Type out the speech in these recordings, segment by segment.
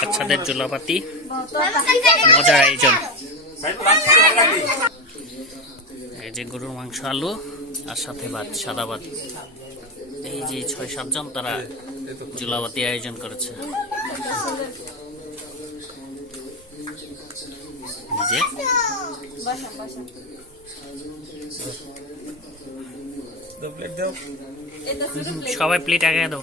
বাচ্চাদের জুলাপাতি। মজার আয়োজন। এই যে গরুর মাংস আলু আর সাথে ভাত সাদা ভাত। এই যে ছয় সাতজন তারা জুলাবাতি আয়োজন করেছে। যে। সবাই প্লেট আগে দাও।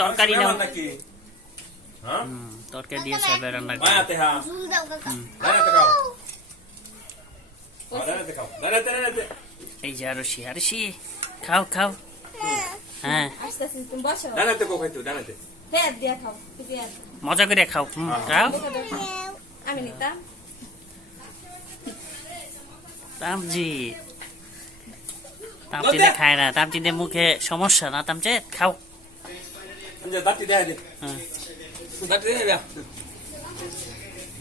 তরকারি নাও। নাকি? হ্যাঁ? তরকারি দিয়ে সাইবার রান্না করো। হ্যাঁ। খাও। খাও এই যে আরশি আরশি খাও খাও। হ্যাঁ। আস্তে আস্তে তুমি বসো। দাঁড়াতে কো খাইতো দাঁড়াতে। হ্যাঁ দিয়া খাও মজা করে খাও খাও। আমি নিতাম। তামজি তামচিদে খায় না তামচিদে মুখে সমস্যা না তামচে খাও। আঞ্জা দাঁতি দেয়া দে হ্যাঁ। দাঁতি দেয়া দে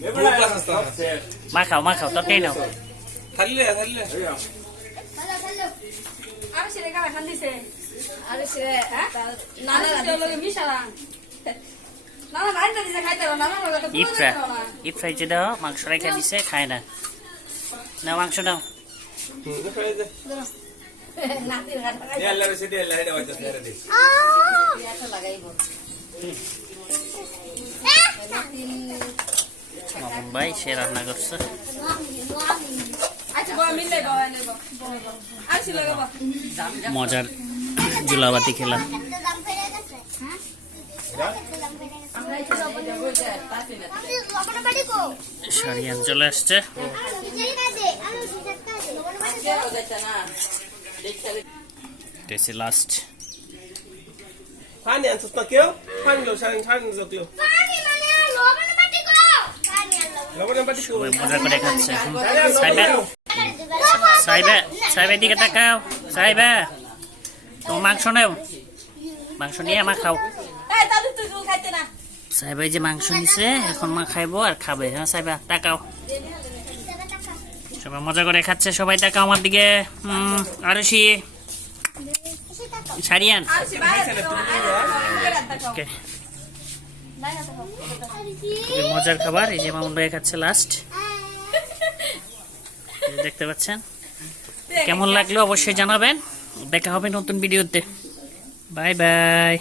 নেবলা আসতা মা খাও মা খাও তরকারি নাও থাললে থাললে আরে সেটা কারা খান দিছে আরে নানা লগে না যে দাও মাংস রেখে দিছে খায় না নাও মাংস নাও নাতির ভাই সে রান্না করছে। মজার জুলাবাতি খেলা। সারিয়ান চলে আসছে। লাস্ট। পানি আনছস না কেউ পানি লো সাইন সাইন জকলো লবণ পাটি কো সবাই মজা করে খাচ্ছে সাইবা সাইবা দিকে তাকাও সাইবা তোমার মাংস নেও মাংস নিয়ে মা খাও এই দাদু তুই তুই খাইতে না সাইবাই যে মাংস নিছে এখন মা খাইবো আর খাবে হ্যাঁ সাইবা তাকাও সবাই মজা করে খাচ্ছে সবাই তাকাও আমার দিকে হুম আরশি সারিয়ান। মজার খাবার এই যে মামুন ভাই খাচ্ছে লাস্ট দেখতে পাচ্ছেন? কেমন লাগল অবশ্যই জানাবেন। দেখা হবে নতুন ভিডিওতে। Bye bye